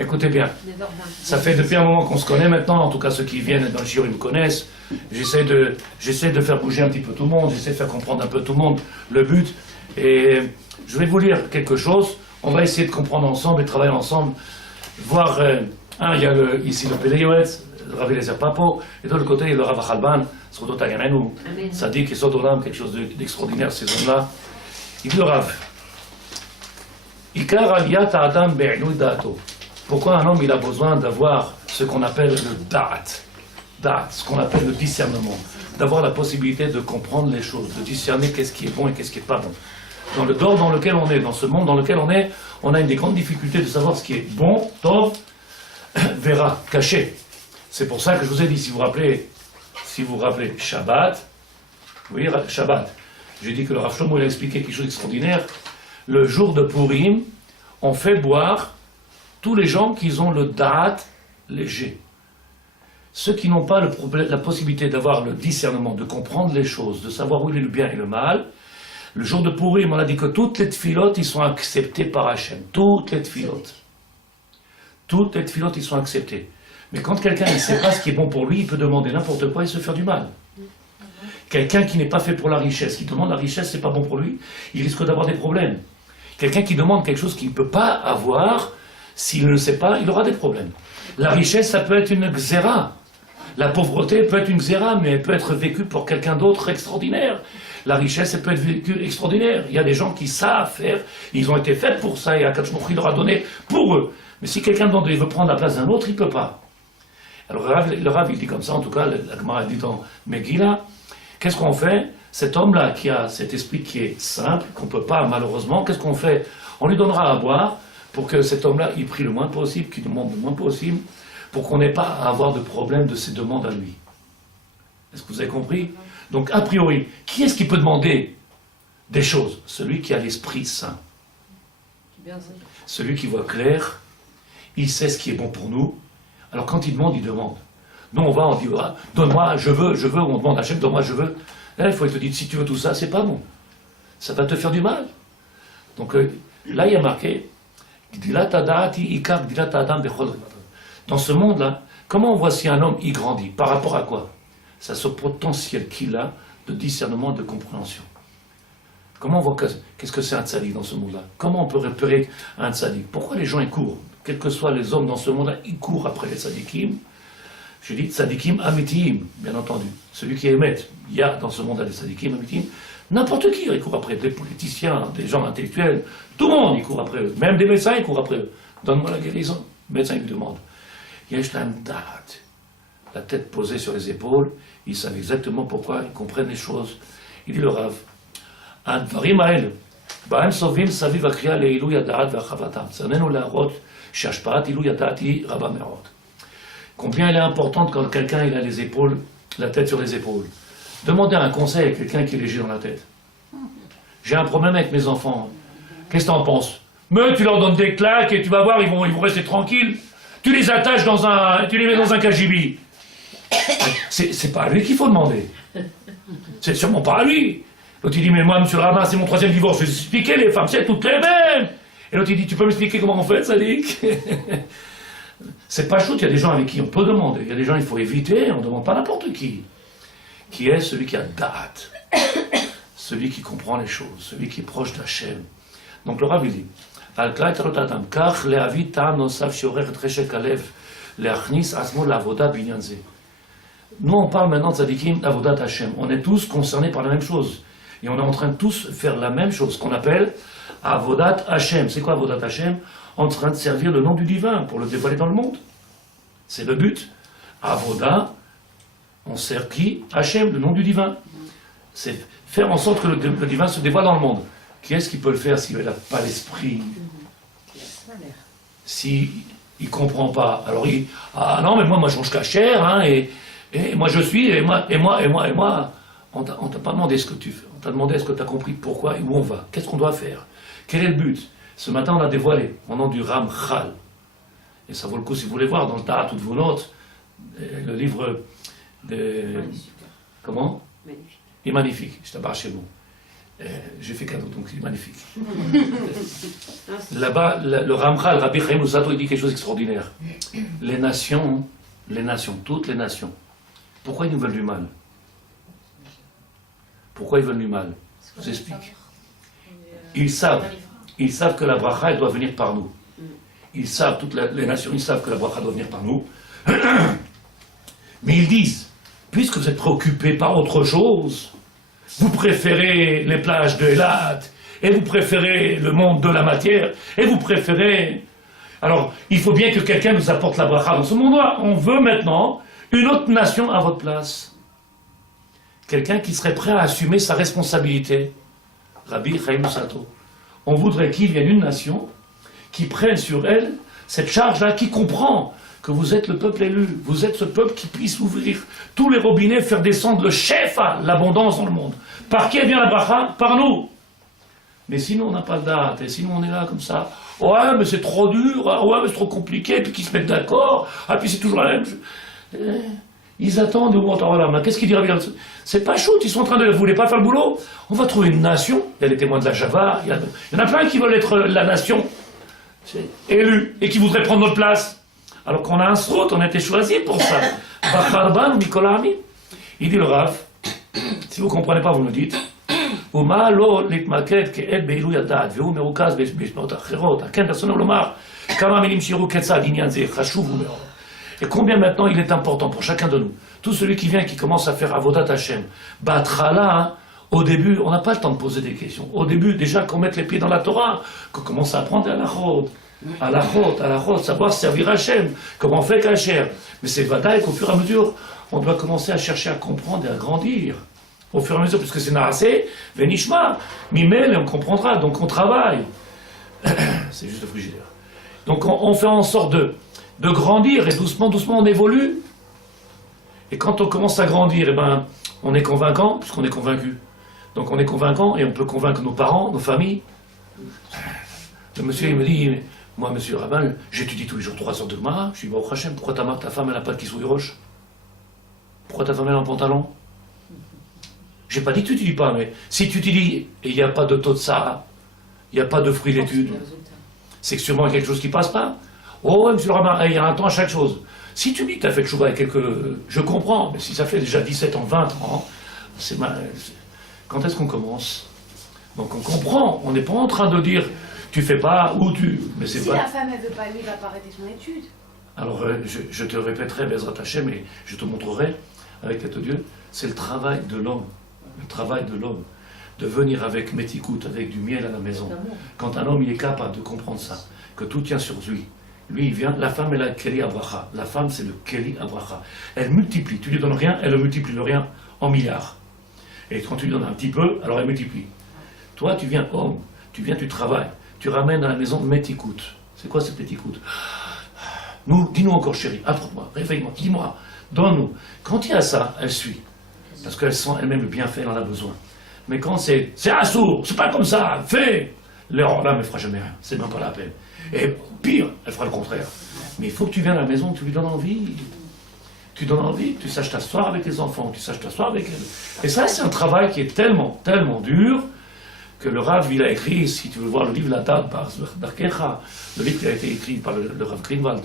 Écoutez bien, ça fait depuis un moment qu'on se connaît maintenant, en tout cas ceux qui viennent dans le shiur, ils me connaissent. J'essaie de faire bouger un petit peu tout le monde, j'essaie de faire comprendre un peu tout le monde le but. Et je vais vous lire quelque chose, on va essayer de comprendre ensemble et travailler ensemble, voir, il y a ici le Péléoetz, le Rav Eliezer Papo, et de l'autre côté il y a le Rav Achalban, Srodot Agamenu, Sadik et Sodolam, quelque chose d'extraordinaire ces hommes-là. Il dit le Rav, Ikar aliyat adam be'ilui da'ato. Pourquoi un homme il a besoin d'avoir ce qu'on appelle le da'at, ce qu'on appelle le discernement, d'avoir la possibilité de comprendre les choses, de discerner qu'est-ce qui est bon et qu'est-ce qui n'est pas bon. Dans le dehors dans lequel on est, dans ce monde dans lequel on est, on a une des grandes difficultés de savoir ce qui est bon, tov, vera, caché. C'est pour ça que je vous ai dit, si vous vous rappelez Shabbat, oui, Shabbat, j'ai dit que le Rav Shlomo a expliqué quelque chose d'extraordinaire. Le jour de Purim, on fait boire tous les gens qui ont le da'at léger. Ceux qui n'ont pas la possibilité d'avoir le discernement, de comprendre les choses, de savoir où il est le bien et le mal, le jour de Purim, on a dit que toutes les tfilotes, ils sont acceptés par Hachem. Toutes les tfilotes. Toutes les tfilotes, ils sont acceptés. Mais quand quelqu'un ne sait pas ce qui est bon pour lui, il peut demander n'importe quoi et se faire du mal. Quelqu'un qui n'est pas fait pour la richesse, qui demande la richesse, c'est pas bon pour lui, il risque d'avoir des problèmes. Quelqu'un qui demande quelque chose qu'il ne peut pas avoir, s'il ne le sait pas, il aura des problèmes. La richesse, ça peut être une xéra. La pauvreté peut être une xéra, mais elle peut être vécue pour quelqu'un d'autre extraordinaire. La richesse, elle peut être vécue extraordinaire. Il y a des gens qui savent faire, ils ont été faits pour ça, et Akadosh Baruch Hu leur a donné pour eux. Mais si quelqu'un d'autre veut prendre la place d'un autre, il ne peut pas. Alors le Rav, il dit comme ça, en tout cas, la Gemara dit dans Megillah, qu'est-ce qu'on fait? Cet homme-là qui a cet esprit qui est simple, qu'on ne peut pas malheureusement, qu'est-ce qu'on fait? On lui donnera à boire pour que cet homme-là, il prie le moins possible, qu'il demande le moins possible, pour qu'on n'ait pas à avoir de problème de ses demandes à lui. Est-ce que vous avez compris? Donc, a priori, qui est-ce qui peut demander des choses? Celui qui a l'esprit saint. Celui qui voit clair, il sait ce qui est bon pour nous. Alors quand il demande, il demande. Nous, on va, on dit, ah, donne-moi, je veux, on demande à Hachem, donne-moi, je veux. Là, il faut te dire, si tu veux tout ça, c'est pas bon. Ça va te faire du mal. Donc là, il y a marqué, dans ce monde-là, comment on voit si un homme y grandit? Par rapport à quoi? C'est à ce potentiel qu'il a de discernement et de compréhension. Comment on voit qu'est-ce que c'est un tzaddik dans ce monde-là? Comment on peut repérer un tzaddik? Pourquoi les gens y courent? Quels que soient les hommes dans ce monde-là, ils courent après les tzaddikim. Je dis tzaddikim amitiim, bien entendu. Celui qui émet, il y a dans ce monde-là des tzaddikim amitiim. N'importe qui, il court après eux. Des politiciens, des gens intellectuels, tout le monde, il court après eux. Même des médecins, ils courent après eux. Donne-moi la guérison. Le médecin, il lui demande. Yeshlam da'at. La tête posée sur les épaules, ils savent exactement pourquoi, ils comprennent les choses. Il dit le Rav, הדברים האלה, בהם סובבים סביב הקריאה לעילוי הדעת והרחבתם. צרננו להראות שהשפעת עילוי הדעת היא רבה מאוד. Combien elle est importante quand quelqu'un il a les épaules, la tête sur les épaules. Demandez un conseil à quelqu'un qui est léger dans la tête. J'ai un problème avec mes enfants. Qu'est-ce que tu en penses? Mais tu leur donnes des claques et tu vas voir, ils vont rester tranquilles. Tu les attaches tu les mets dans un cagibi. C'est pas à lui qu'il faut demander. C'est sûrement pas à lui. L'autre il dit, mais moi, monsieur le rabbin, c'est mon 3e divorce, je vais vous expliquer, les femmes, c'est toutes les mêmes. Et l'autre il dit, tu peux m'expliquer comment on fait, Sadik? C'est pas chaud, il y a des gens avec qui on peut demander, il y a des gens il faut éviter, on ne demande pas n'importe qui. Qui est celui qui a da'at, celui qui comprend les choses, celui qui est proche d'Hachem. Donc le Rav il dit, Al-Klai Tarot Adam, Kach le'avi ta'am nosav sheorech et reshek alev, le'achnis asmo la'avoda binyan ze. Nous on parle maintenant de tzadikim, l'avodat Hachem. On est tous concernés par la même chose. Et on est en train de tous faire la même chose, qu'on appelle avodat Hachem. C'est quoi avodat Hachem? En train de servir le nom du divin pour le dévoiler dans le monde. C'est le but. Avoda, on sert qui? Hachem, le nom du divin. C'est faire en sorte que le divin se dévoile dans le monde. Qui est-ce qui peut le faire s'il n'a pas l'esprit? S'il ne comprend pas. Alors il... Ah non, mais moi je mange cachère, hein, et moi je suis, et moi. On t'a pas demandé ce que tu fais. On t'a demandé est-ce que tu as compris pourquoi et où on va. Qu'est-ce qu'on doit faire? Quel est le but? Ce matin, on a dévoilé, au nom du Ramchal. Et ça vaut le coup, si vous voulez voir, dans le Ta'at ou de vos notes, le livre de... Comment? Magnifique. Il est magnifique, je t'abarre chez vous. J'ai fait cadeau, donc c'est magnifique. Là-bas, le Ramchal, Rabbi Chaim Luzzatto, il dit quelque chose d'extraordinaire. Les nations, toutes les nations, pourquoi ils nous veulent du mal? Pourquoi ils veulent du mal? Je vous explique. Ils savent que la bracha, elle doit venir par nous. Ils savent, toutes les nations, ils savent que la bracha doit venir par nous. Mais ils disent, puisque vous êtes préoccupés par autre chose, vous préférez les plages de Eilat, et vous préférez le monde de la matière, et vous préférez... Alors, il faut bien que quelqu'un nous apporte la bracha dans ce monde-là. On veut maintenant une autre nation à votre place. Quelqu'un qui serait prêt à assumer sa responsabilité. Rabbi Chaim Luzzatto. On voudrait qu'il vienne une nation qui prenne sur elle cette charge-là, qui comprend que vous êtes le peuple élu, vous êtes ce peuple qui puisse ouvrir tous les robinets, faire descendre le shefa, l'abondance dans le monde. Par qui vient la bracha? Par nous. Mais sinon on n'a pas de date, et sinon on est là comme ça. Ouais, mais c'est trop dur, ouais, mais c'est trop compliqué, puis qu'ils se mettent d'accord, puis c'est toujours la même chose. Ils attendent, mais qu'est-ce qu'ils diraient? C'est pas shoot, ils sont en train de... Vous voulez pas faire le boulot? On va trouver une nation, il y a les témoins de la Java, il y en a plein qui veulent être la nation élue, et qui voudraient prendre notre place. Alors qu'on a un srout, on a été choisi pour ça. Il dit le Rav, si vous ne comprenez pas, vous me dites. Et combien maintenant il est important pour chacun de nous, tout celui qui vient et qui commence à faire Avodat Hashem, Batrala, au début, on n'a pas le temps de poser des questions. Au début, déjà qu'on mette les pieds dans la Torah, qu'on commence à apprendre à la chôte, savoir servir Hachem, comment on fait Kacher. Mais c'est vadaï qu'au fur et à mesure, on doit commencer à chercher à comprendre et à grandir. Au fur et à mesure, puisque c'est Narasé, Venishma, Mimel, et on comprendra, donc on travaille. C'est juste le frigidaire. Donc on fait en sorte de grandir, et doucement, doucement, on évolue. Et quand on commence à grandir, eh ben, on est convaincant, puisqu'on est convaincu. Donc on est convaincant, et on peut convaincre nos parents, nos familles. Le monsieur, il me dit... Moi, monsieur Rabbin, j'étudie tous les jours 3 heures de Gemara. Je dis, bah, au Hachem, pourquoi ta femme, elle n'a pas de kissouille roche? Pourquoi ta femme, elle a un pantalon? J'ai pas dit que tu n'étudies pas, mais si tu étudies et il n'y a pas de taux de ça, il n'y a pas de fruits d'études, c'est que sûrement il y a quelque chose qui passe pas. Oh, ouais, monsieur Rabbin, il y a un temps à chaque chose. Si tu dis que tu as fait de chouva avec quelques... Je comprends, mais si ça fait déjà 17 ans, 20 ans, c'est mal. Quand est-ce qu'on commence? Donc on comprend, on n'est pas en train de dire... Tu fais pas, ou tu... Mais c'est si pas... la femme, elle veut pas aller, elle va pas arrêter son étude. Alors, je te répéterai, Bezrat Hashem, et je te montrerai, avec l'aide de Dieu, c'est le travail de l'homme. Le travail de l'homme. De venir avec métikout, avec du miel à la maison. Quand un homme, il est capable de comprendre ça, que tout tient sur lui. Lui, il vient, la femme, elle a le Keli Abracha. La femme, c'est le Keli Abracha. Elle multiplie. Tu lui donnes rien, elle le multiplie le rien en milliards. Et quand tu lui donnes un petit peu, alors elle multiplie. Toi, tu viens homme, tu viens, tu travailles. Tu ramènes à la maison métikout. C'est quoi cette métikout? Dis-nous encore, chérie, apprends-moi, réveille-moi, dis-moi, donne-nous. Quand il y a ça, elle suit. Parce qu'elle sent elle-même le bienfait, elle en a besoin. Mais quand c'est assourd, c'est pas comme ça, fais. L'erreur là, elle ne fera jamais rien, c'est même pas la peine. Et pire, elle fera le contraire. Mais il faut que tu viennes à la maison, tu lui donnes envie. Tu donnes envie, tu saches t'asseoir avec les enfants, tu saches t'asseoir avec elle. Et ça, c'est un travail qui est tellement, tellement dur, que le Rav, il a écrit, si tu veux voir le livre La Date par Darkecha, le livre qui a été écrit par le Rav Greenwald,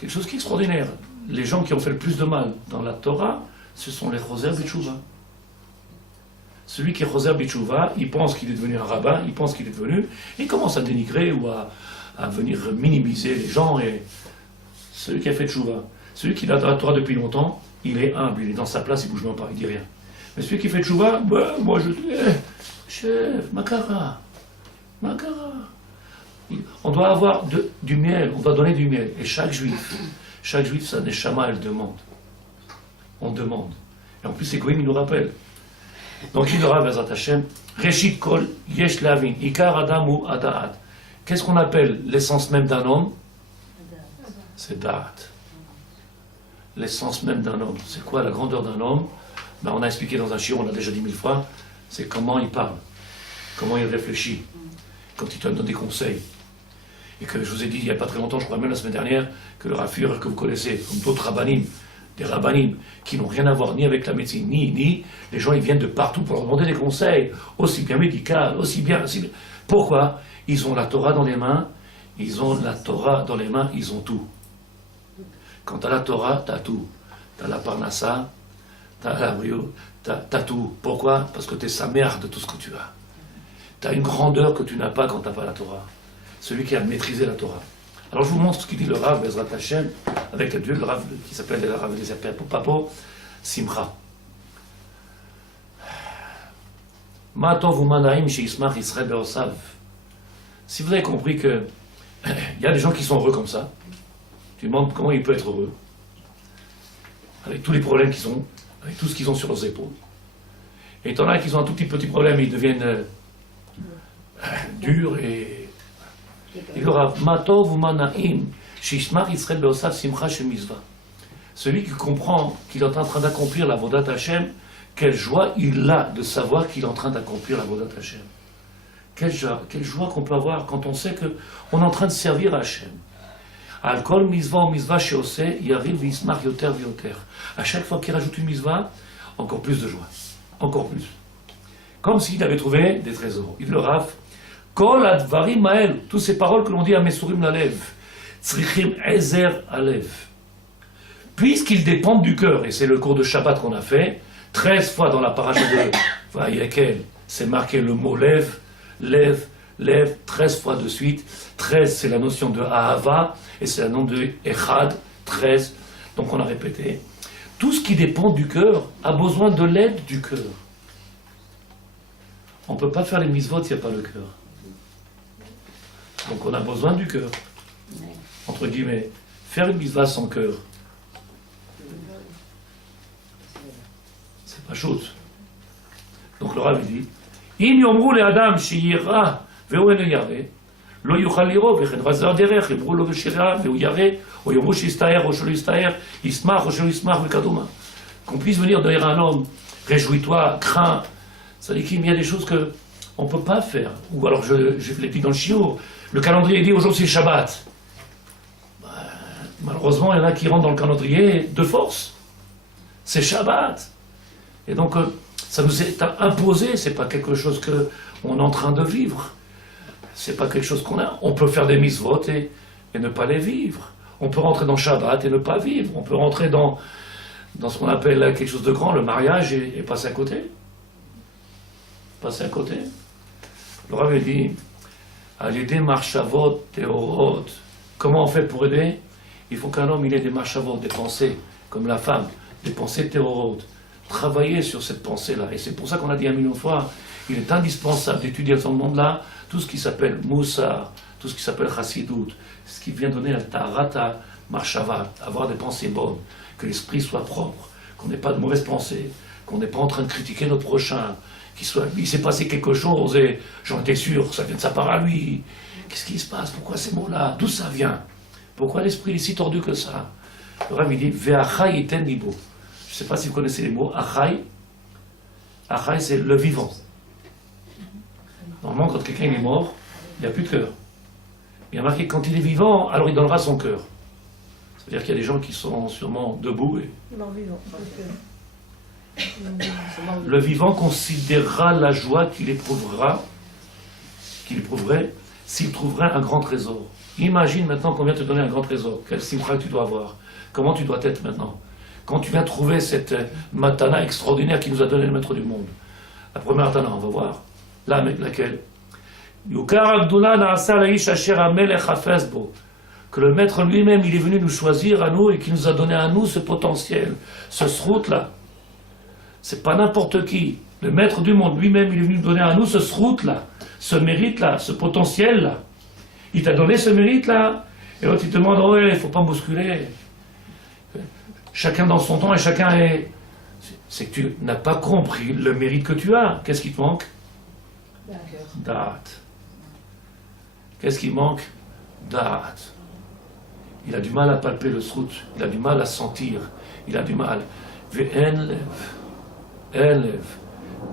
quelque chose qui est extraordinaire. Les gens qui ont fait le plus de mal dans la Torah, ce sont les Choser B'Tshuvah. Celui qui est Choser B'Tshuvah, il pense qu'il est devenu un rabbin, il pense qu'il est devenu, il commence à dénigrer ou à venir minimiser les gens. Et celui qui a fait Tshuvah, celui qui est dans la Torah depuis longtemps, il est humble, il est dans sa place, il ne bouge même pas, il ne dit rien. Mais celui qui fait Tshuvah, moi je dis... Chef, Makara. On doit avoir du miel, on doit donner du miel. Et chaque juif, sa neshama, elle demande. On demande. Et en plus, c'est Goïm, il nous rappelle. Donc, il aura, Bezrat Hashem, Reshit Kol, Yesh Lavin, Ikar Adam ou Adaat. Qu'est-ce qu'on appelle l'essence même d'un homme? C'est Da'at. L'essence même d'un homme. C'est quoi la grandeur d'un homme? Ben, on a expliqué dans un shiur, on l'a déjà dit 1000 fois. C'est comment il parle, comment il réfléchit, quand il te donne des conseils. Et que je vous ai dit il n'y a pas très longtemps, je crois même la semaine dernière, que le Rafur que vous connaissez, comme d'autres rabbanim, des rabbanim, qui n'ont rien à voir ni avec la médecine, ni les gens ils viennent de partout pour leur demander des conseils, aussi bien médical, aussi bien. Pourquoi? Ils ont la Torah dans les mains, ils ont tout. Quand tu as la Torah, tu as tout. Tu as la Parnassa, tu as la Brio, tu as tout. Pourquoi? Parce que tu es sa mère de tout ce que tu as. Tu as une grandeur que tu n'as pas quand tu n'as pas la Torah. Celui qui a maîtrisé la Torah. Alors je vous montre ce qu'il dit le Rav Bezrat Hashem, avec le Rav qui s'appelle le Rav Elisabeth Papo, Simcha. Si vous avez compris que il y a des gens qui sont heureux comme ça, tu demandes comment il peut être heureux, avec tous les problèmes qu'ils ont, avec tout ce qu'ils ont sur leurs épaules. Et t'en as qui ont un tout petit problème, ils deviennent durs et... Il aura Matov ou Manaim, Shishmar Israël Beosav Simcha Shemizva. Celui qui comprend qu'il est en train d'accomplir la Vodat Hashem, quelle joie il a de savoir qu'il est en train d'accomplir la Vodat Hashem. Quelle joie qu'on peut avoir quand on sait qu'on est en train de servir Hashem. Al-Kol Mizva ou Mizva Sheose, Yariv Yismach Yoter Vyoter. À chaque fois qu'il rajoute une Mizva, encore plus de joie. Encore plus. Comme s'il avait trouvé des trésors. Il le Rav. Kol advarim ma'el, toutes ces paroles que l'on dit à Mesurim lalev, tzrichim ezer alev. Puisqu'ils dépendent du cœur, et c'est le cours de Shabbat qu'on a fait, 13 fois dans la paracha de Vayekel, c'est marqué le mot lev, lev, lev, 13 fois de suite. 13 c'est la notion de ahava, et c'est la notion de echad, 13. Donc on a répété. Tout ce qui dépend du cœur a besoin de l'aide du cœur. On ne peut pas faire les mitzvot s'il n'y a pas le cœur. Donc on a besoin du cœur. Entre guillemets, faire une mitzvah sans cœur, c'est pas chose. Donc le Rav dit, אם יאמרו לאדם שירא והוא אינו ירא, לא יוכל לראות, וכן רזר דרך, יאמרו לו ושירא והוא ירא, או יאמרו שיסתער או שלא יסתער, ישמח או שלא ישמח וכדומה. Qu'on puisse venir dire à un homme, réjouis-toi, crains, ça dit qu'il y a des choses qu'on ne peut pas faire. Ou alors, je l'ai dit dans le chiour, le calendrier dit aujourd'hui c'est Shabbat. Malheureusement, il y en a qui rentrent dans le calendrier de force. C'est Shabbat. Et donc, ça nous est imposé, c'est pas quelque chose qu'on est en train de vivre. C'est pas quelque chose qu'on a. On peut faire des mitzvot et ne pas les vivre. On peut rentrer dans Shabbat et ne pas vivre. On peut rentrer dans ce qu'on appelle quelque chose de grand, le mariage, et passer à côté. Passer à côté. Le Rav dit, à l'aider marchavot teorot. Comment on fait pour aider? Il faut qu'un homme il ait des marchavot, des pensées, comme la femme, des pensées teorot. Travailler sur cette pensée-là. Et c'est pour ça qu'on a dit 1 million de fois, il est indispensable d'étudier dans ce monde-là tout ce qui s'appelle Moussar, tout ce qui s'appelle Chassidut, ce qui vient donner à Tarata Marshava, avoir des pensées bonnes, que l'esprit soit propre, qu'on n'ait pas de mauvaises pensées, qu'on n'est pas en train de critiquer notre prochain, il s'est passé quelque chose et j'en étais sûr, ça vient de sa part à lui. Qu'est-ce qui se passe? Pourquoi ces mots-là? D'où ça vient? Pourquoi l'esprit est si tordu que ça? Le Rav dit Ve'achai eten libo. Je ne sais pas si vous connaissez les mots. Achai. Achai, c'est le vivant. Normalement, quand quelqu'un est mort, il n'y a plus de cœur. Il y a marqué quand il est vivant, alors il donnera son cœur. C'est-à-dire qu'il y a des gens qui sont sûrement debout. Et... Le vivant considérera la joie qu'il éprouverait s'il trouverait un grand trésor. Imagine maintenant qu'on vient te donner un grand trésor. Quel simcha tu dois avoir. Comment tu dois être maintenant. Quand tu viens trouver cette matana extraordinaire qui nous a donné le maître du monde. La première matana, on va voir. Là, avec laquelle que le maître lui-même, il est venu nous choisir à nous et qui nous a donné à nous ce potentiel, ce srout-là. C'est pas n'importe qui. Le maître du monde lui-même, il est venu nous donner à nous ce srout-là, ce mérite-là, ce potentiel-là. Il t'a donné ce mérite-là. Et l'autre, il te demande, ouais, il ne faut pas bousculer. Chacun dans son temps et chacun est... C'est que tu n'as pas compris le mérite que tu as. Qu'est-ce qui te manque? Da'at. Qu'est-ce qui manque? Da'at. Il a du mal à palper le srout. Il a du mal à sentir. Il a du mal. Ve'en lev.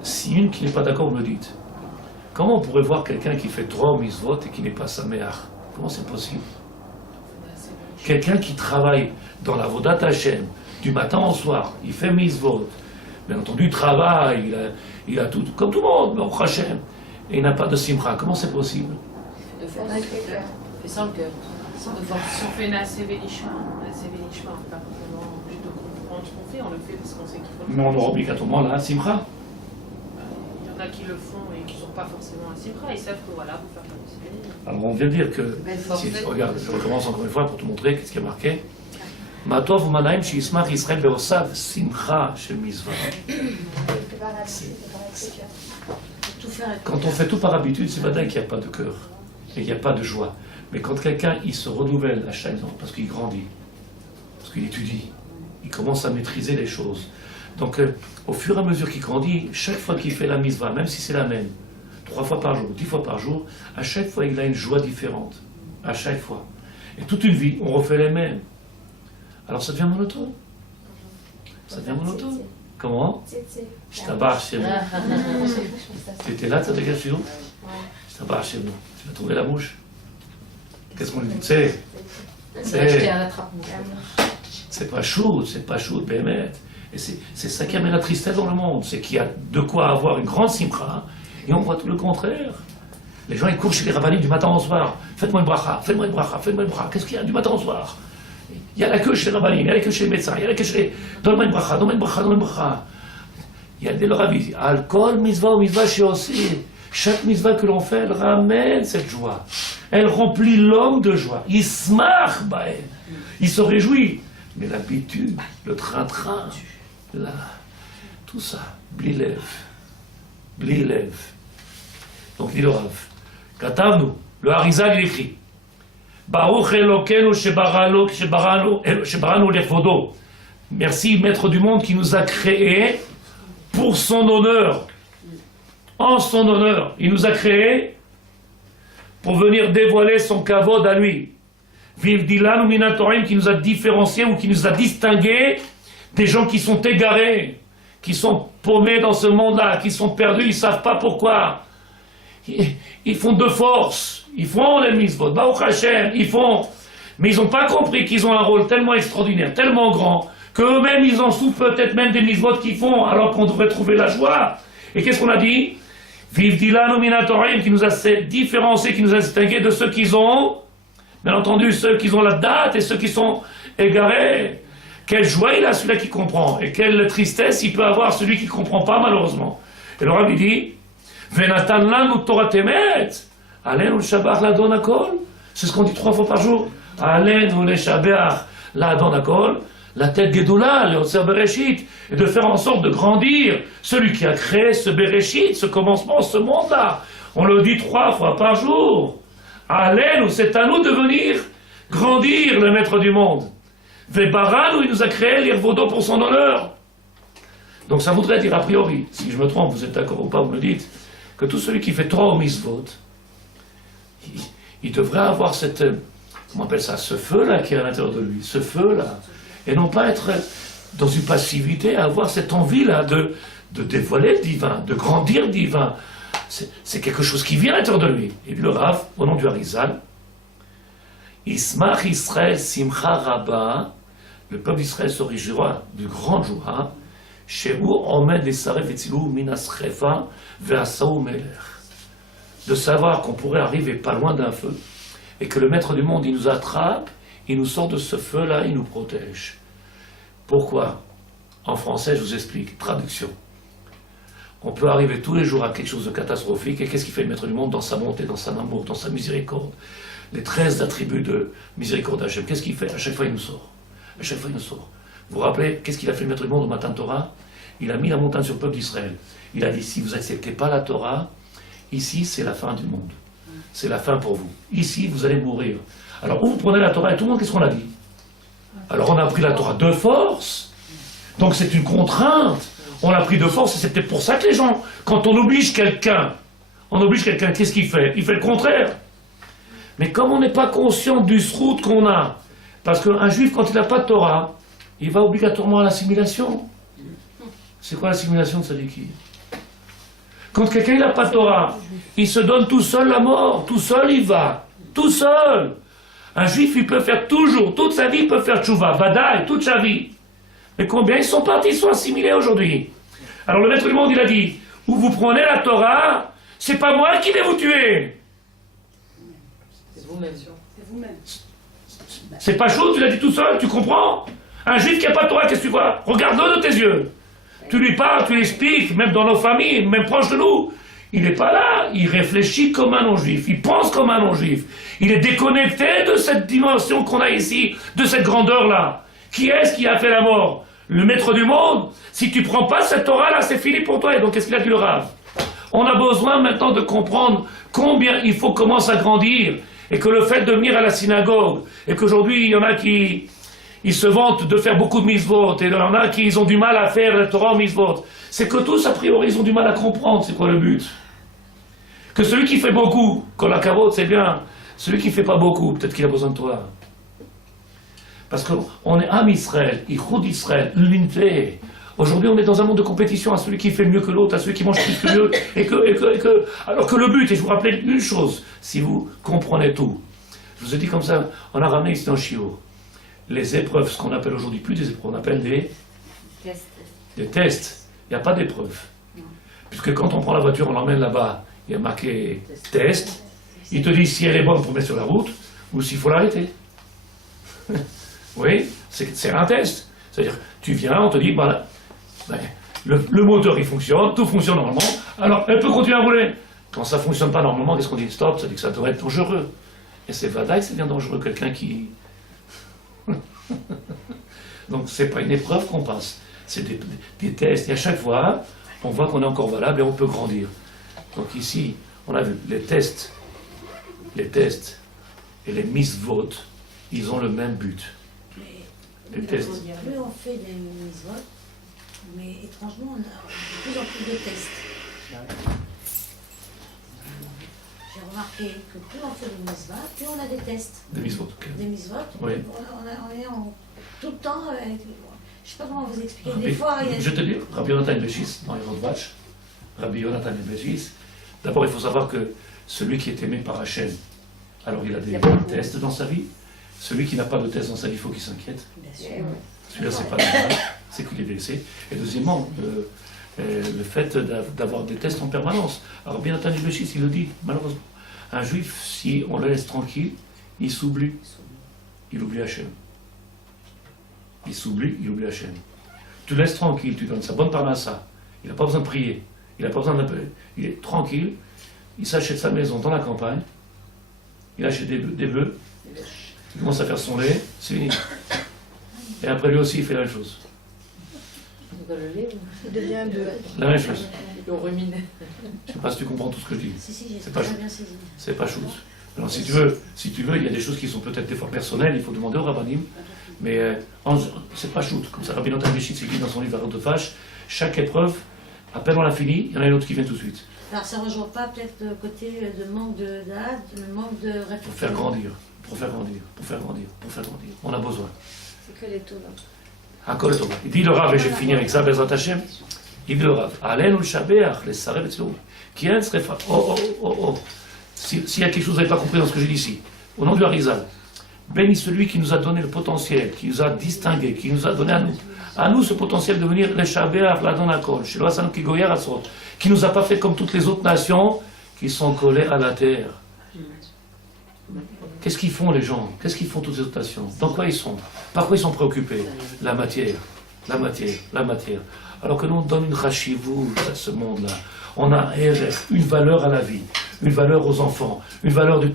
Si une qui n'est pas d'accord, vous me dites. Comment on pourrait voir quelqu'un qui fait 3 mitzvot et qui n'est pas saméach? Comment c'est possible? Quelqu'un qui travaille dans la Vodat Hashem, du matin au soir, il fait mitzvot, bien entendu, il travaille, il a tout, comme tout le monde, mais au Hachem, et il n'a pas de simcha. Comment c'est possible? De force, et sans le cœur. Si on fait Nassé Vénishma, on n'est pas forcément obligé de comprendre ce qu'on fait, on le fait parce qu'on sait qu'il faut le Mais faire. on aura obligatoirement la simcha. Il y en a qui le font et qui ne sont pas forcément à Simra, ils savent que voilà, pour faire comme ça. Alors on vient de dire que, Belle force. regarde, je recommence encore une fois pour te montrer qu'est-ce qui a marqué. Matov Manaim Shismach Israël Beosav Simcha Shel Mitzvah. Tout faire avec Quand on fait tout par habitude, c'est vrai qu'il n'y a pas de cœur et il n'y a pas de joie. Mais quand quelqu'un il se renouvelle à chaque jour, parce qu'il grandit, parce qu'il étudie, il commence à maîtriser les choses. Donc au fur et à mesure qu'il grandit, chaque fois qu'il fait la mitzvah, même si c'est la même, 3 fois par jour, 10 fois par jour, à chaque fois il a une joie différente. À chaque fois. Et toute une vie, on refait les mêmes. Alors ça devient monotone. Ça devient monotone. Comment? Je t'abarre chez nous. Tu étais là, tu as chez nous? Je t'abarre chez nous. Tu as trouvé la mouche? Qu'est-ce qu'on lui dit? acheter un attrape-mouche. C'est pas chaud, Bémet. Et c'est ça qui amène la tristesse dans le monde. C'est qu'il y a de quoi avoir une grande simcha, et on voit tout le contraire. Les gens ils courent chez les rabbinim du matin au soir. Faites-moi une bracha, faites-moi une bracha, faites-moi une bracha. Qu'est-ce qu'il y a du matin au soir? Il y a la queue chez les rabbinim, il y a la queue chez les médecins, il y a la queue chez les... Donne-moi une bracha, donne-moi une bracha, donne-moi une bracha. Il y a des rabbinis. Al-kol mitzvah ou mitzvah chez aussi. Chaque mitzvah que l'on fait, elle ramène cette joie. Elle remplit l'homme de joie. Il se marre, il se réjouit. Mais l'habitude, le train-train, là, tout ça, blilev. Donc dit le Rav, Katavnu, le Harizal il écrit, Baruch Elokeinu shebaranu lechodo. Merci, Maître du monde, qui nous a créés pour son honneur. En son honneur, il nous a créés pour venir dévoiler son kavod à lui. Viv dilanu minatorim, qui nous a différenciés ou qui nous a distingués des gens qui sont égarés, qui sont paumés dans ce monde-là, qui sont perdus, ils ne savent pas pourquoi. Ils font de force, ils font les mitzvot, Baruch Hashem, ils font, mais ils n'ont pas compris qu'ils ont un rôle tellement extraordinaire, tellement grand, qu'eux-mêmes ils en souffrent peut-être même des mitzvot qu'ils font, alors qu'on devrait trouver la joie. Et qu'est-ce qu'on a dit? Viv dilanu minatorim, qui nous a différenciés, qui nous a distingués de ceux qui ont, bien entendu, ceux qui ont la date et ceux qui sont égarés. Quelle joie il a celui-là qui comprend, et quelle tristesse il peut avoir celui qui ne comprend pas, malheureusement. Et le Rabbi dit, Venatan lanu Torah temet, Alenu l'shabach l'adon hakol. C'est ce qu'on dit 3 fois par jour. Alenu l'shabach l'adon hakol, la tête Gedoula, le Otzer Bereshit, et de faire en sorte de grandir celui qui a créé ce Bereshit, ce commencement, ce monde-là. On le dit 3 fois par jour. Alenu, c'est à nous de venir grandir le maître du monde. Vebaran, où il nous a créé l'Irvodo pour son honneur. Donc ça voudrait dire a priori, si je me trompe, vous êtes d'accord ou pas, vous me dites, que tout celui qui fait 3 mitzvot, il devrait avoir cette, comment on appelle ça, ce feu-là qui est à l'intérieur de lui, ce feu-là, et non pas être dans une passivité, avoir cette envie-là de dévoiler le divin, de grandir le divin. C'est quelque chose qui vient à l'intérieur de lui. Et puis le Rav, au nom du Harizal, Ismach Israël Simcha Rabba, le peuple d'Israël se réjouira de grande joie, chez où Omed les Saref et Tzilou Minas Refa Ve'asaou Meler. De savoir qu'on pourrait arriver pas loin d'un feu, et que le maître du monde, il nous attrape, il nous sort de ce feu-là, il nous protège. Pourquoi? En français, je vous explique. Traduction. On peut arriver tous les jours à quelque chose de catastrophique, et qu'est-ce qu'il fait le maître du monde dans sa bonté, dans son amour, dans sa miséricorde? Les 13 attributs de miséricorde d'Hachem, qu'est-ce qu'il fait? À chaque fois, il nous sort. À chaque fois, il nous sort. Vous vous rappelez, qu'est-ce qu'il a fait le maître du monde au matin de Torah? Il a mis la montagne sur le peuple d'Israël. Il a dit, si vous n'acceptez pas la Torah, ici, c'est la fin du monde. C'est la fin pour vous. Ici, vous allez mourir. Alors, où vous prenez la Torah? Et tout le monde, qu'est-ce qu'on a dit? Alors, on a pris la Torah de force. Donc, c'est une contrainte. On l'a pris de force, et c'est peut-être pour ça que les gens, quand on oblige quelqu'un, qu'est-ce qu'il fait? Il fait le contraire. Mais comme on n'est pas conscient du srout qu'on a, parce qu'un juif, quand il n'a pas de Torah, il va obligatoirement à l'assimilation. C'est quoi l'assimilation de Sadiki? Quand quelqu'un n'a pas de Torah, il se donne tout seul la mort, tout seul il va, tout seul. Un juif, il peut faire toujours, toute sa vie, il peut faire tchouva, vadaï, toute sa vie. Et combien ils sont partis, ils sont assimilés aujourd'hui. Alors le maître du monde, il a dit, où vous prenez la Torah, c'est pas moi qui vais vous tuer. C'est vous-même. C'est vous-même. C'est pas chaud, tu l'as dit tout seul, tu comprends? Un juif qui n'a pas de Torah, qu'est-ce que tu vois? Regarde-le de tes yeux. Tu lui parles, tu lui expliques, même dans nos familles, même proche de nous. Il n'est pas là, il réfléchit comme un non-juif, il pense comme un non-juif. Il est déconnecté de cette dimension qu'on a ici, de cette grandeur-là. Qui est-ce qui a fait la mort? Le maître du monde? Si tu prends pas cette Torah-là, c'est fini pour toi. Et donc, qu'est-ce qu'il a dit le Rav? On a besoin maintenant de comprendre combien il faut commencer à grandir. Et que le fait de venir à la synagogue, et qu'aujourd'hui, il y en a qui ils se vantent de faire beaucoup de mitzvot, et il y en a qui ils ont du mal à faire la Torah en mitzvot. C'est que tous, a priori, ils ont du mal à comprendre c'est quoi le but. Que celui qui fait beaucoup, quand la carotte, c'est bien. Celui qui fait pas beaucoup, peut-être qu'il a besoin de toi. Parce qu'on est Am Israël, Ichud Israël, l'unité. Aujourd'hui, on est dans un monde de compétition à celui qui fait mieux que l'autre, à celui qui mange plus que mieux. Alors que le but, et je vous rappelle une chose, si vous comprenez tout, je vous ai dit comme ça, on a ramené ici dans Chio, les épreuves, ce qu'on appelle aujourd'hui plus des épreuves, on appelle des tests. Il n'y a pas d'épreuves. Puisque quand on prend la voiture, on l'emmène là-bas, il y a marqué test, il te dit si elle est bonne pour mettre sur la route, ou s'il faut l'arrêter. Oui, c'est un test. C'est-à-dire, tu viens, on te dit, voilà, le moteur il fonctionne, tout fonctionne normalement, alors elle peut continuer à rouler. Quand ça ne fonctionne pas normalement, qu'est-ce qu'on dit? Stop, ça dit que ça devrait être dangereux. Et c'est vadaï, c'est bien dangereux, quelqu'un qui... Donc c'est pas une épreuve qu'on passe, c'est des tests, et à chaque fois, on voit qu'on est encore valable et on peut grandir. Donc ici, on a vu les tests et les mitzvot, ils ont le même but. Les tests. Plus on fait des mitzvot, mais étrangement, on a de plus en plus de tests. J'ai remarqué que plus on fait des mitzvot, plus on a des tests. Des mitzvot, ok. Des mitzvot, Oui. on est tout le temps. Je ne sais pas comment vous expliquer. Rabbi, Des fois, il y a... je te dis, Rabbi Yonatan Béchis, dans Hérode Vache, Rabbi Yonatan Béchis, d'abord il faut savoir que celui qui est aimé par Hachem, alors il a des tests dans sa vie. Celui qui n'a pas de test dans sa vie, il faut qu'il s'inquiète. Celui-là, c'est pas normal, c'est qu'il est blessé. Et deuxièmement, le fait d'avoir des tests en permanence. Alors, bien entendu, le Béchis, il le dit, malheureusement. Un juif, si on le laisse tranquille, il s'oublie. Il oublie Hachem. Il s'oublie, il oublie Hachem. Tu le laisses tranquille, tu donnes sa bonne parnassa. Il n'a pas besoin de prier. Il n'a pas besoin d'appeler. Il est tranquille. Il s'achète sa maison dans la campagne. Il achète des bœufs. Il commence à faire son lait, c'est fini. Et après lui aussi, il fait la même chose. Dans le lait, Il devient bleu. La même chose. on rumine. Je ne sais pas si tu comprends tout ce que je dis. Si, j'ai C'est pas très bien saisi. C'est pas chose. Alors si tu veux, il y a des choses qui sont peut-être des fois personnelles, il faut demander au rabbinim. Mais c'est pas shoot. Comme ça, Rabbi Natan Béchis écrit dans son livre Arot de Fâche, chaque épreuve, à peine on l'a fini, il y en a une autre qui vient tout de suite. Alors ça ne rejoint pas peut-être le côté de manque d'âge, de manque de réflexion. Pour faire grandir. On a besoin. C'est que les taux là. Hakol Tova. Il dit le Rav, et je vais finir avec ça, Bezrat Hashem. Il dit le Rav, Alen ou le Shabeach, les Sarev et Tzlou. Qui est serait fa. Oh. S'il y a quelque chose que vous n'avez pas compris dans ce que j'ai dit ici, au nom du Harizal, béni celui qui nous a donné le potentiel, qui nous a distingué, qui nous a donné à nous ce potentiel de venir les Shabeach, la Donakol, chez l'Oasan qui Goyer Asot, qui nous a pas fait comme toutes les autres nations qui sont collées à la terre. Qu'est-ce qu'ils font les gens? Qu'est-ce qu'ils font toutes ces autres nations? Dans quoi ils sont? Par quoi ils sont préoccupés? La matière. Alors que nous on donne une rachivou à ce monde-là. On a une valeur à la vie, une valeur aux enfants, une valeur de...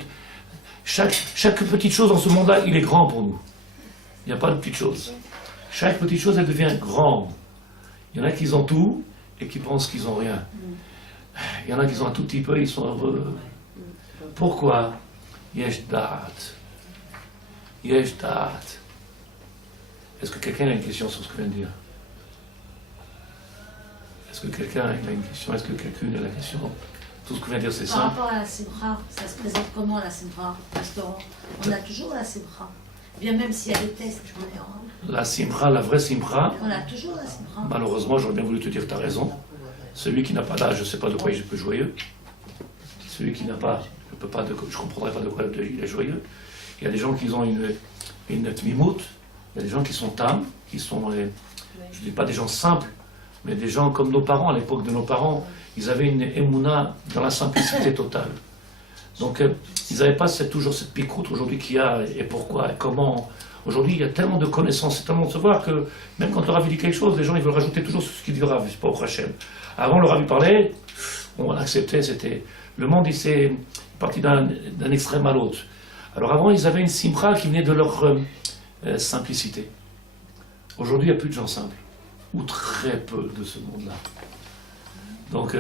Chaque petite chose dans ce monde-là, il est grand pour nous. Il n'y a pas de petite chose. Chaque petite chose, elle devient grande. Il y en a qui ont tout et qui pensent qu'ils n'ont rien. Il y en a qui ont un tout petit peu, ils sont heureux. Pourquoi? Yesh da'at. Est-ce que quelqu'un a une question sur ce que je viens de dire? Est-ce que quelqu'un a une question? Est-ce que quelqu'un a la question? Tout ce que je viens de dire, c'est Par simple. rapport à la Simcha, ça se présente comment la Simcha? Parce qu'on a toujours la Simcha. Bien même s'il y a des tests, La simcha, la vraie simcha, on a toujours la Simcha. malheureusement, j'aurais bien voulu te dire tu as raison. Celui qui n'a pas d'âge, je ne sais pas de quoi il peut joyeux. Celui qui n'a pas, je ne comprendrai pas de quoi il est joyeux. Il y a des gens qui ont une tmimout, il y a des gens qui sont tam, qui sont je ne dis pas des gens simples, mais des gens comme nos parents, à l'époque de nos parents, ils avaient une émouna dans la simplicité totale. Donc ils n'avaient pas toujours cette picoute aujourd'hui qu'il y a, et pourquoi, et comment. Aujourd'hui, il y a tellement de connaissances, et tellement de savoir que même quand le Rav dit quelque chose, les gens ils veulent rajouter toujours ce qu'il dit le Rav, c'est pas au Hachem. Avant, le Rav parlait, on acceptait, c'était... Le monde, il s'est parti d'un extrême à l'autre. Alors avant, ils avaient une simcha qui venait de leur simplicité. Aujourd'hui, il n'y a plus de gens simples, ou très peu de ce monde-là. Donc,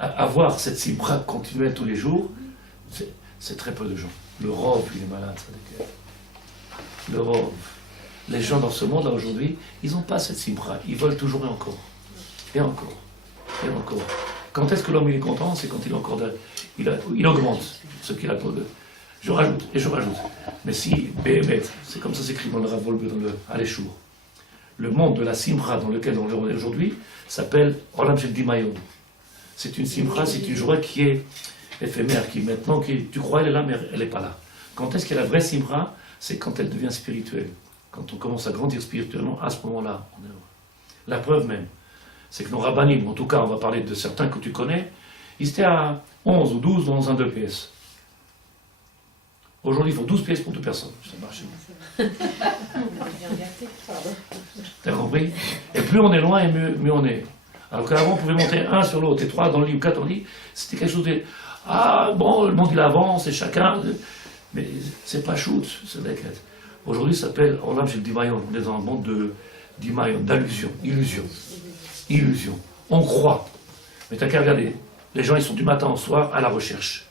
avoir cette simcha continuelle tous les jours, c'est très peu de gens. Le Rov, il est malade, ça décale. Le Rov. Les gens dans ce monde-là aujourd'hui, ils n'ont pas cette simcha. Ils veulent toujours et encore. Et encore. Et encore. Quand est-ce que l'homme il est content? C'est quand il est encore il augmente ce qu'il a. Je rajoute et je rajoute. Mais si, Béhémet, c'est comme ça s'écrit dans le Rav Wolbe, dans le Aléchour. Le monde de la simcha dans lequel on est aujourd'hui s'appelle Olam Shel Dimayon. C'est une simcha, c'est une joie qui est éphémère, qui maintenant, tu crois elle est là, mais elle n'est pas là. Quand est-ce qu'il y a la vraie simcha? C'est quand elle devient spirituelle. Quand on commence à grandir spirituellement, à ce moment-là, on est heureux. La preuve même, c'est que nos rabbinim, en tout cas, on va parler de certains que tu connais, ils étaient à 11 ou 12 dans un 2 pièces. Aujourd'hui, il faut 12 pièces pour 2 personnes. Ça marche. T'as compris? Et plus on est loin, et mieux on est. Alors qu'avant, on pouvait monter un sur l'autre, et 3 dans le lit, ou 4 dans le lit. C'était quelque chose de... Ah, bon, le monde il avance, et chacun... Mais c'est pas shoot, c'est l'éclat. Aujourd'hui, ça s'appelle Olam Shel Dimayon. On est dans un monde de Dimayon, d'allusion, illusion. Illusion. On croit. Mais t'as qu'à regarder. Les gens, ils sont du matin au soir à la recherche.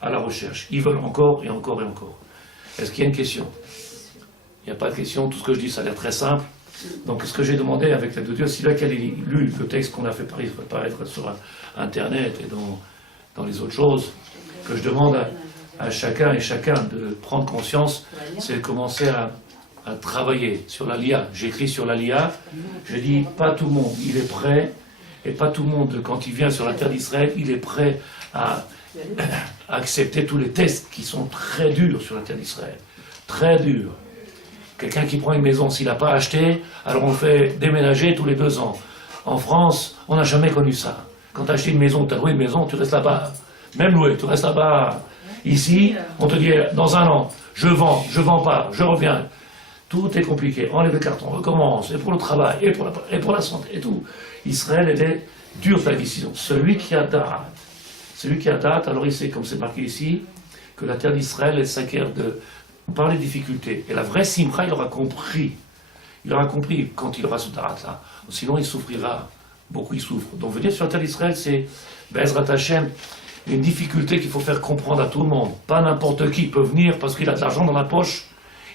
À la recherche. Ils veulent encore et encore et encore. Est-ce qu'il y a une question? Il n'y a pas de question. Tout ce que je dis, ça a l'air très simple. Donc, ce que j'ai demandé avec l'aide de Dieu, si là qu'elle ait lu le texte qu'on a fait paraître sur Internet et dans les autres choses, que je demande à chacun et chacun de prendre conscience, c'est de commencer à travailler sur la LIA. J'écris sur la LIA, je dis pas tout le monde, il est prêt, et pas tout le monde, quand il vient sur la terre d'Israël, il est prêt à accepter tous les tests qui sont très durs sur la terre d'Israël. Très durs. Quelqu'un qui prend une maison, s'il n'a pas acheté, alors on fait déménager tous les 2 ans. En France, on n'a jamais connu ça. Quand tu as acheté une maison, tu as loué une maison, tu restes là-bas. Même loué, tu restes là-bas. Ici, on te dit, dans 1 an, je vends pas, je reviens. Tout est compliqué. Enlève le carton, recommence, et pour le travail, et pour la santé, et tout. Israël, elle est dure sa décision. Celui qui a date, alors il sait, comme c'est marqué ici, que la terre d'Israël, elle s'acquiert par les difficultés. Et la vraie simcha, il aura compris. Il aura compris quand il aura ce date-là. Sinon, il souffrira. Beaucoup, il souffrent. Donc, venir sur la terre d'Israël, c'est, Be'ezrat Hashem, une difficulté qu'il faut faire comprendre à tout le monde. Pas n'importe qui peut venir parce qu'il a de l'argent dans la poche.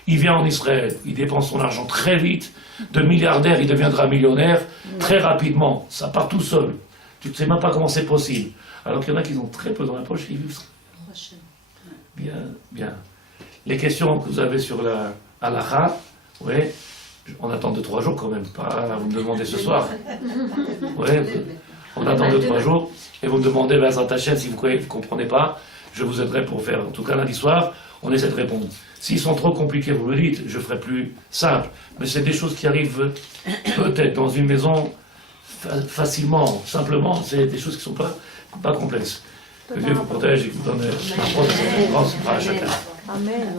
Il vient en Israël, il dépense son argent très vite. De milliardaire, il deviendra millionnaire très rapidement. Ça part tout seul. Tu ne sais même pas comment c'est possible. Alors qu'il y en a qui ont très peu dans la poche, ils vivent. Bien, bien. Les questions que vous avez sur la halakha, oui, on attend 2-3 jours quand même, pas vous me demandez ce soir. Ouais, on attend 2-3 jours, et vous me demandez, Be'ezrat Hashem, si vous ne comprenez pas, je vous aiderai pour faire, en tout cas lundi soir, on essaie de répondre. S'ils sont trop compliqués, vous le dites, je ferai plus simple. Mais c'est des choses qui arrivent peut-être dans une maison facilement, simplement, c'est des choses qui ne sont pas complexes. Que Dieu vous protège et que vous donne la force à chacun. Amen.